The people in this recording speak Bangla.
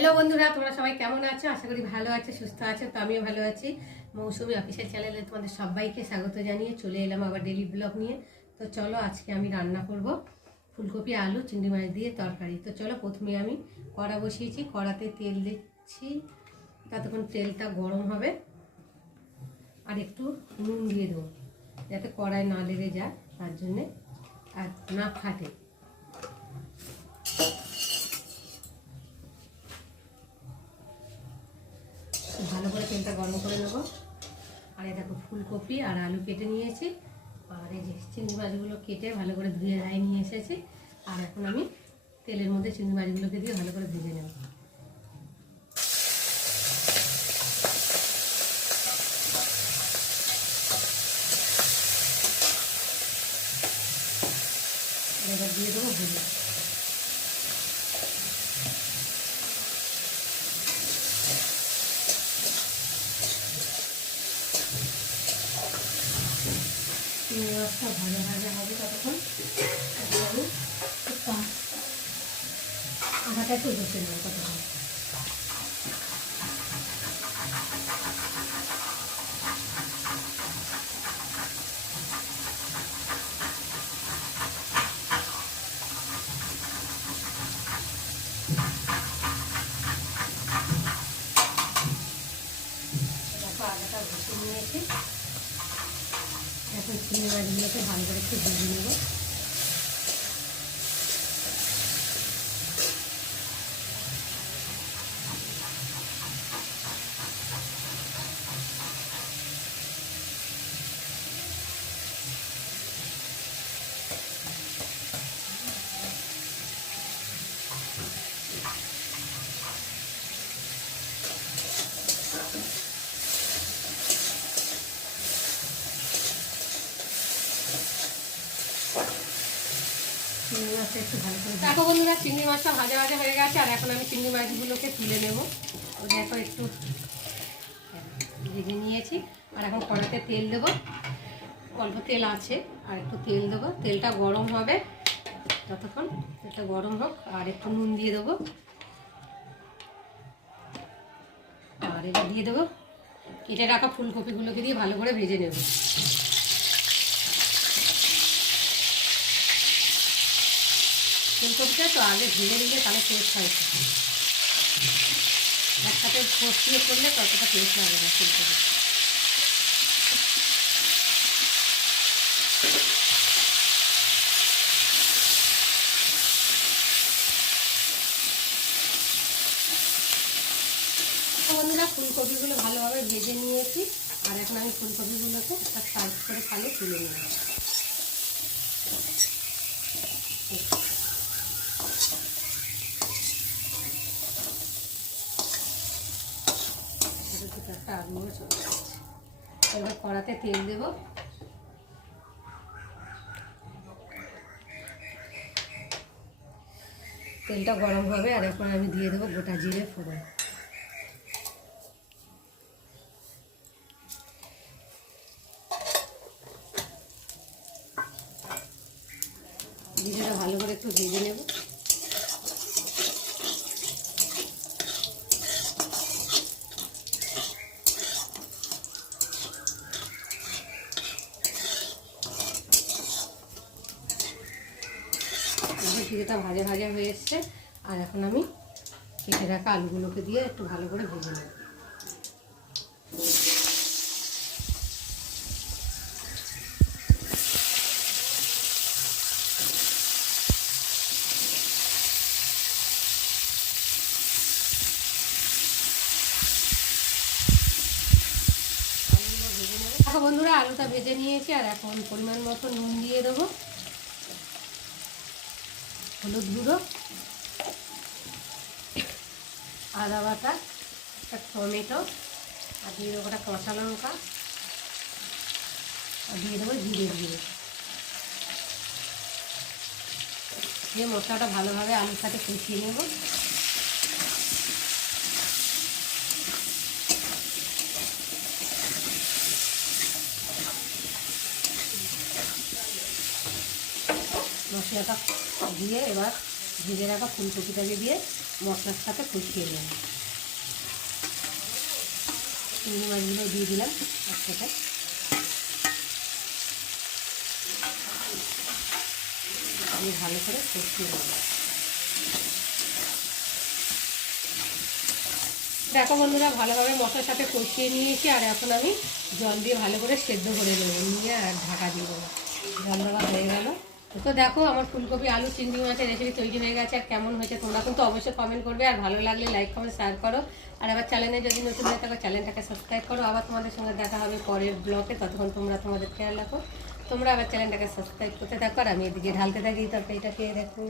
হ্যালো বন্ধুরা, তোমরা সবাই কেমন আছো? আশা করি ভালো আছো, সুস্থ আছো। তো আমিও ভালো আছি। মৌসুমি অফিসিয়াল চ্যানেলে তোমাদের সবাইকে স্বাগত জানিয়ে চলে এলাম আবার ডেলি ব্লগ নিয়ে। তো চলো, আজকে আমি রান্না করব ফুলকপি আলু চিংড়ি মাছ দিয়ে তরকারি। তো চলো, প্রথমে আমি কড়া বসিয়েছি, কড়াতে তেল দিচ্ছি। ততক্ষণ তেলটা গরম হবে, আর একটু নুন দিয়ে দেবো যাতে কড়াই না লেগে যায়, তার জন্যে, আর না ফাটে। ভালো করে তেলটা গরম করে নেবো। আর এই দেখো, ফুলকপি আর আলু কেটে নিয়েছি, আর এই যে চিংড়ি মাছগুলো কেটে ভালো করে ধুয়ে রায় নিয়ে এসেছি। আর এখন আমি তেলের মধ্যে চিংড়ি মাছগুলোকে দিয়ে ভালো করে ভেজে নেব। এবার দিয়ে দেবো হলুদ। চিংড়ি মাছটা ভাজা ভাজা হবে ততক্ষণ আমি আটাটা একটু বসে নেবো ততক্ষণ। দেখো, আটাটা বসে নিয়েছি। এখন চিংড়ি মাছগুলোকে ভালো করে একটু ভেজে নেবো। চিংড়ি মাছটা একটু ভালো করে দেখো বন্ধুরা, চিংড়ি মাছটা ভাজা ভাজা হয়ে গেছে। আর এখন আমি চিংড়ি মাছগুলোকে তুলে নেবো। ও দেখো, একটু ভেজে নিয়েছি। আর এখন কড়াতে তেল দেবো, অল্প তেল আছে, আর একটু তেল দেবো। তেলটা গরম হবে ততক্ষণ, তেলটা গরম হোক। আর একটু নুন দিয়ে দেবো, আর এটা দিয়ে দেবো কেটে রাখা ফুলকপিগুলোকে দিয়ে ভালো করে ভেজে নেব। ফুলকপিটা তো আগে ভেজে নিলে তাহলে টেস্ট হয়, একসাথে কষিয়ে করলে ততটা টেস্ট লাগে না ফুলকপি। বন্ধুরা, ফুলকপিগুলো ভালোভাবে ভেজে নিয়েছি। আর এখন আমি ফুলকপিগুলোকে একটা সাইড করে ভালো তুলে নেব। একটা আলুও চলে যাচ্ছে। এবার কড়াতে তেল দেব। তেলটা গরম হবে, আর এখন আমি দিয়ে দেবো গোটা জিরে ফোড়ন। জিরেটা ভালো করে একটু ভেজে নেব। জিরেটা ভাজা ভাজা হয়ে এসছে। আর এখন আমি কেটে রাখা আলুগুলোকে দিয়ে একটু ভালো করে ভেজে নেব। দেখো বন্ধুরা, আলুটা ভেজে নিয়েছি। আর এখন পরিমাণ মতো নুন দিয়ে দেবো, হলুদ গুঁড়ো, আদা বাটা, একটা টমেটো, আর দিয়ে দেবো একটা কাঁচা লঙ্কা, আর দিয়ে দেবো জিরে গুঁড়ো। দিয়ে মশলাটা ভালোভাবে আলুর সাথে কষিয়ে নেব। মশলাটা দিয়ে এবার ভেজে রাখা ফুলকপিটাকে দিয়ে মশলার সাথে কষিয়ে নেব। চিংড়ি মাছগুলো দিয়ে দিলাম একসাথে। আমি ভালো করে কষিয়ে নেব। দেখো বন্ধুরা, ভালোভাবে মশলার সাথে কষিয়ে নিয়েছি, আর এখন আমি জল দিয়ে ভালো করে সেদ্ধ করে দেবো, নিয়ে আর ঢাকা দিয়ে দেবো। জল দেওয়া হয়ে গেল। তো দেখো আমার ফুলকপি আলু চিংড়ি মাছের রেসিপি তৈরি হয়ে গেছে। আর কেমন হয়েছে তোমরা কিন্তু অবশ্যই কমেন্ট করবে, আর ভালো লাগলে লাইক কমেন্ট শেয়ার করো। আর আবার চ্যানেলে যদি নতুন হয়ে থাকো চ্যানেলটাকে সাবস্ক্রাইব করো। আবার তোমাদের সঙ্গে দেখা হবে পরের ব্লগে, ততক্ষণ তোমরা তোমাদের খেয়াল রাখো। তোমরা আবার চ্যানেলটাকে সাবস্ক্রাইব করতে থাকো, আর আমি এদিকে ঢালতে থাকি তরকারিটাকে। দেখো